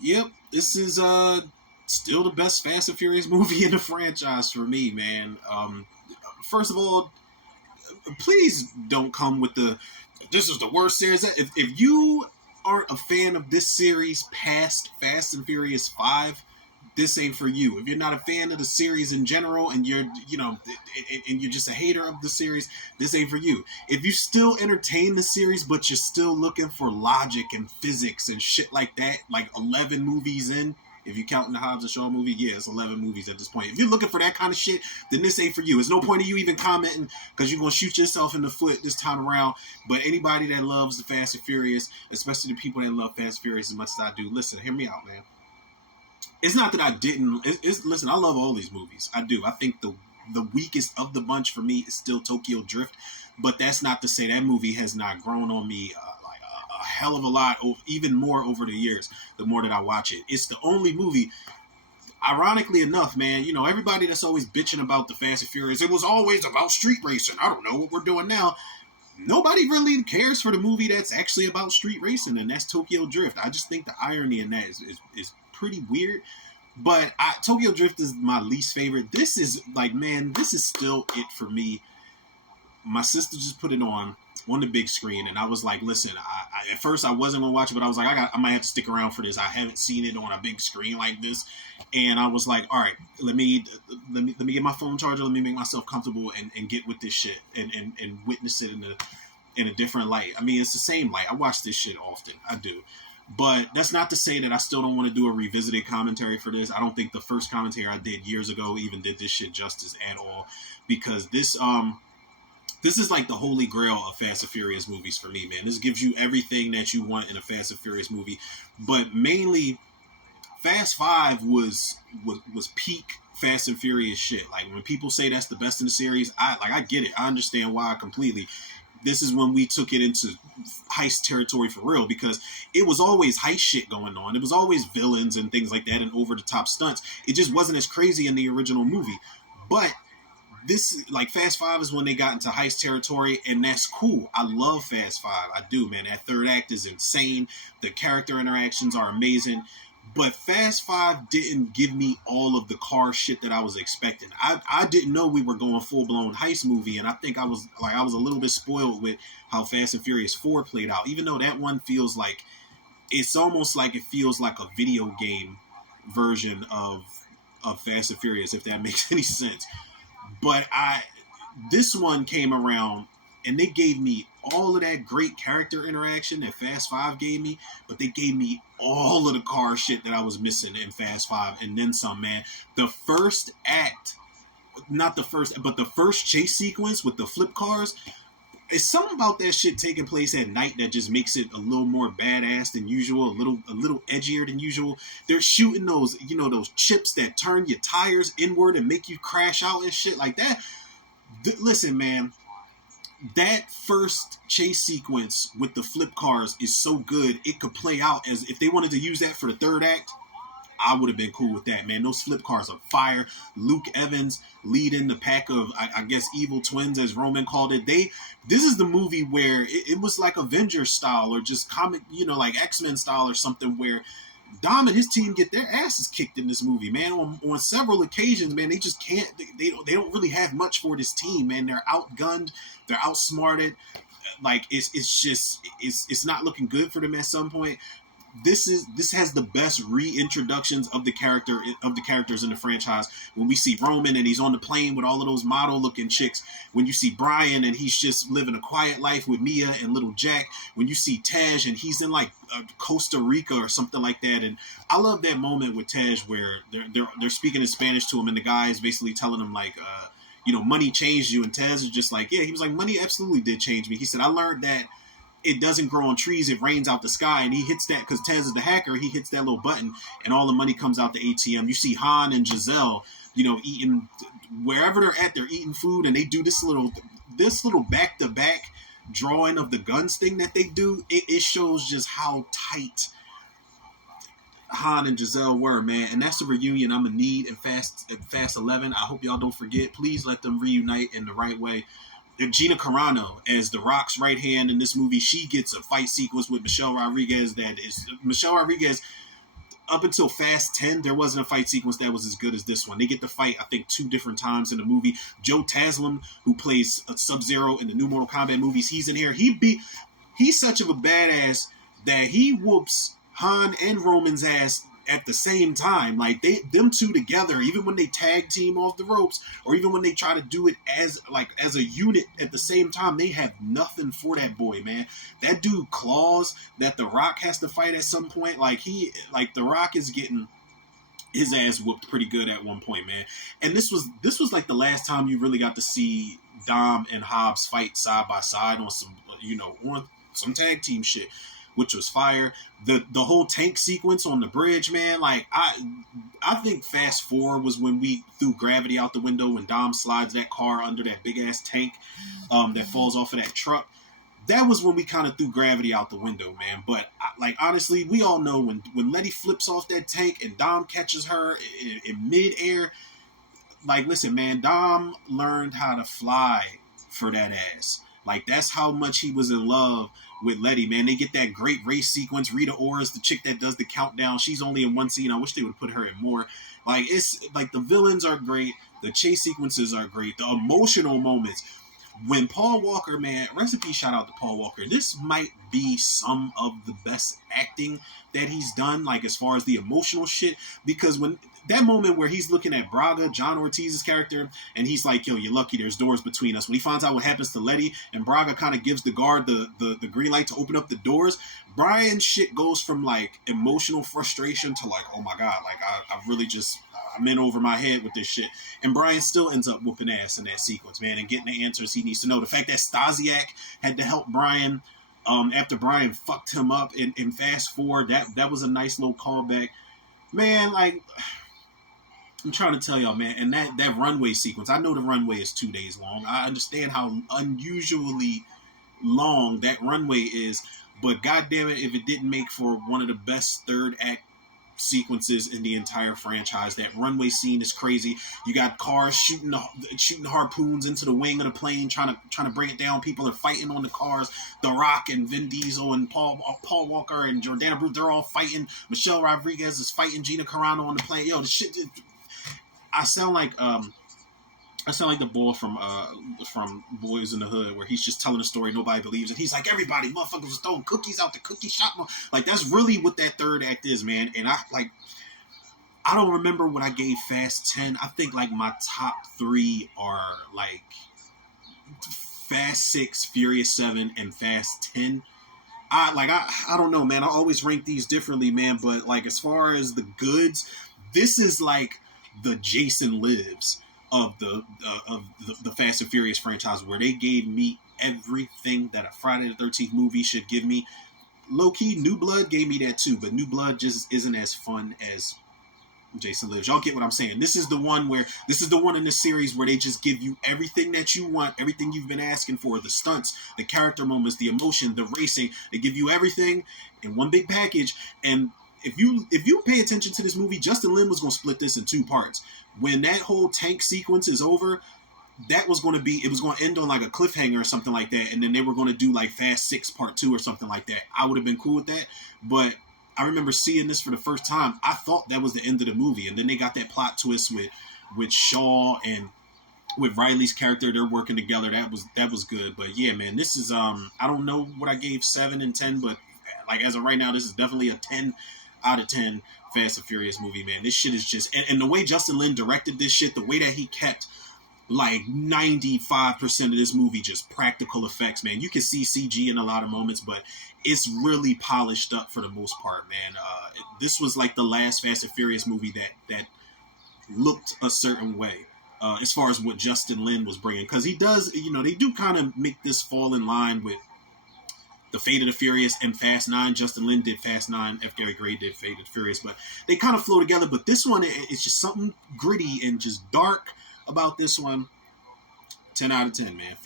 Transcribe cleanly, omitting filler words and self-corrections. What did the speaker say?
Yep, this is still the best Fast and Furious movie in the franchise for me, man. First of all, please don't come with the this is the worst series. If you aren't a fan of this series past Fast and Furious 5, this ain't for you. If you're not a fan of the series in general and and you're just a hater of the series, this ain't for you. If you still entertain the series but you're still looking for logic and physics and shit like that, like 11 movies in, if you count the Hobbs and Shaw movie, yeah, it's 11 movies at this point. If you're looking for that kind of shit, then this ain't for you. There's no point of you even commenting because you're going to shoot yourself in the foot this time around. But anybody that loves the Fast and Furious, especially the people that love Fast and Furious as much as I do, listen, hear me out, man. It's not that I didn't. Listen, I love all these movies. I do. I think the weakest of the bunch for me is still Tokyo Drift, but that's not to say that movie has not grown on me like a hell of a lot, even more over the years. The more that I watch it, it's the only movie. Ironically enough, man, you know everybody that's always bitching about the Fast and Furious. It was always about street racing. I don't know what we're doing now. Nobody really cares for the movie that's actually about street racing, and that's Tokyo Drift. I just think the irony in that is pretty weird. But Tokyo Drift is my least favorite. This is like, man, this is still it for me. My sister just put it on the big screen, and I was like, listen, at first I wasn't gonna watch it, but I was like, I might have to stick around for this. I haven't seen it on a big screen like this, and I was like, all right, let me get my phone charger, let me make myself comfortable and get with this shit and witness it in a different light. I mean, it's the same light. I watch this shit often. I do. But that's not to say that I still don't want to do a revisited commentary for this. I don't think the first commentary I did years ago even did this shit justice at all. Because this is like the holy grail of Fast and Furious movies for me, man. This gives you everything that you want in a Fast and Furious movie. But mainly Fast Five was peak Fast and Furious shit. Like when people say that's the best in the series, I get it. I understand why completely. This is when we took it into heist territory for real because it was always heist shit going on. It was always villains and things like that and over the top stunts. It just wasn't as crazy in the original movie. But this like Fast Five is when they got into heist territory, and that's cool. I love Fast Five. I do, man. That third act is insane. The character interactions are amazing. But Fast Five didn't give me all of the car shit that I was expecting. I didn't know we were going full blown heist movie, and I think I was a little bit spoiled with how Fast and Furious 4 played out. Even though that one feels like it's almost like it feels like a video game version of Fast and Furious, if that makes any sense. But this one came around and they gave me all of that great character interaction that Fast Five gave me, but they gave me all of the car shit that I was missing in Fast Five and then some, man. The first act, not the first, but the first chase sequence with the flip cars, it's something about that shit taking place at night that just makes it a little more badass than usual, a little edgier than usual. They're shooting those chips that turn your tires inward and make you crash out and shit like that. Listen, man, that first chase sequence with the flip cars is so good. It could play out as if they wanted to use that for the third act. I would have been cool with that, man. Those flip cars are fire. Luke Evans leading the pack of, I guess, evil twins, as Roman called it. This is the movie where it was like Avengers style or just comic, like X-Men style or something where Dom and his team get their asses kicked in this movie, man. On several occasions, man, they just can't. They don't really have much for this team, man. They're outgunned. They're outsmarted. Like it's not looking good for them at some point. This has the best reintroductions of the characters in the franchise. When we see Roman and he's on the plane with all of those model looking chicks, when you see Brian and he's just living a quiet life with Mia and little Jack, when you see Tej and he's in like Costa Rica or something like that, and I love that moment with Tej where they're speaking in Spanish to him and the guy is basically telling him like money changed you, and Tej is just like, yeah, he was like, money absolutely did change me. He said, I learned that it doesn't grow on trees, it rains out the sky. And he hits that because Tez is the hacker. He hits that little button and all the money comes out the ATM. You see Han and Giselle, eating wherever they're at, they're eating food, and they do this little back to back drawing of the guns thing that they do. It shows just how tight Han and Giselle were, man. And that's the reunion I'm gonna need in Fast 11. I hope y'all don't forget. Please let them reunite in the right way. Gina Carano as The Rock's right hand in this movie, she gets a fight sequence with Michelle Rodriguez. Michelle Rodriguez up until Fast 10, there wasn't a fight sequence that was as good as this one. They get to fight, I think, 2 different times in the movie. Joe Taslim, who plays Sub-Zero in the new Mortal Kombat movies, he's in here. He's such of a badass that he whoops Han and Roman's ass at the same time. Like, them two together, even when they tag team off the ropes, or even when they try to do it as a unit at the same time, they have nothing for that boy, man. That dude Claws that The Rock has to fight at some point, The Rock is getting his ass whooped pretty good at one point, man. And this was like the last time you really got to see Dom and Hobbs fight side by side on some, on some tag team shit, which was fire. The whole tank sequence on the bridge, man, like I think Fast 4 was when we threw gravity out the window when Dom slides that car under that big ass tank that falls off of that truck. That was when we kind of threw gravity out the window, man. But honestly, we all know when Letty flips off that tank and Dom catches her in midair. Like, listen, man, Dom learned how to fly for that ass. Like, that's how much he was in love with Letty, man. They get that great race sequence. Rita Ora is the chick that does the countdown. She's only in one scene. I wish they would put her in more. Like, it's like the villains are great. The chase sequences are great. The emotional moments. When Paul Walker, man, recipe shout out to Paul Walker. This might be some of the best acting that he's done, like as far as the emotional shit. Because when that moment where he's looking at Braga, John Ortiz's character, and he's like, yo, you're lucky there's doors between us. When he finds out what happens to Letty and Braga kind of gives the guard the green light to open up the doors, Brian's shit goes from like emotional frustration to like, oh my God, like I really just, I'm in over my head with this shit. And Brian still ends up whooping ass in that sequence, man, and getting the answers he needs to know. The fact that Stasiak had to help Brian after Brian fucked him up in Fast 4, that was a nice little callback. Man, like, I'm trying to tell y'all, man, and that runway sequence, I know the runway is 2 days long. I understand how unusually long that runway is, but goddamn it, if it didn't make for one of the best third act sequences in the entire franchise. That runway scene is crazy. You got cars shooting harpoons into the wing of the plane, trying to bring it down. People are fighting on the cars. The Rock and Vin Diesel and Paul Walker and Jordana Brewster, they're all fighting. Michelle Rodriguez is fighting Gina Carano on the plane. Yo, the shit. I sound like the boy from Boys in the Hood, where he's just telling a story nobody believes, and he's like, everybody, motherfuckers was throwing cookies out the cookie shop. Like, that's really what that third act is, man. And I don't remember what I gave Fast 10. I think like my top 3 are like Fast 6, Furious 7, and Fast 10. I don't know, man. I always rank these differently, man. But like, as far as the goods, this is like the Jason Lives of the Fast and Furious franchise, where they gave me everything that a Friday the 13th movie should give me. Low key, New Blood gave me that too, but New Blood just isn't as fun as Jason Lives. Y'all get what I'm saying? This is the one in the series where they just give you everything that you want, everything you've been asking for, the stunts, the character moments, the emotion, the racing. They give you everything in one big package. And if you pay attention to this movie, Justin Lin was going to split this in 2 parts. When that whole tank sequence is over, it was going to end on like a cliffhanger or something like that, and then they were going to do like Fast 6 Part 2 or something like that. I would have been cool with that, but I remember seeing this for the first time. I thought that was the end of the movie, and then they got that plot twist with Shaw and with Riley's character. They're working together. That was good. But yeah, man, this is I don't know what I gave 7 and 10, but like as of right now, this is definitely a 10 out of 10 Fast and Furious movie, man. This shit is just, and the way Justin Lin directed this shit, the way that he kept like 95% of this movie just practical effects, man. You can see CG in a lot of moments, but it's really polished up for the most part, man. This was like the last Fast and Furious movie that looked a certain way as far as what Justin Lin was bringing, because he does, they do kind of make this fall in line with the Fate of the Furious and Fast 9. Justin Lin did Fast 9. F. Gary Gray did Fate of the Furious. But they kind of flow together. But this one, it's just something gritty and just dark about this one. 10 out of 10, man. For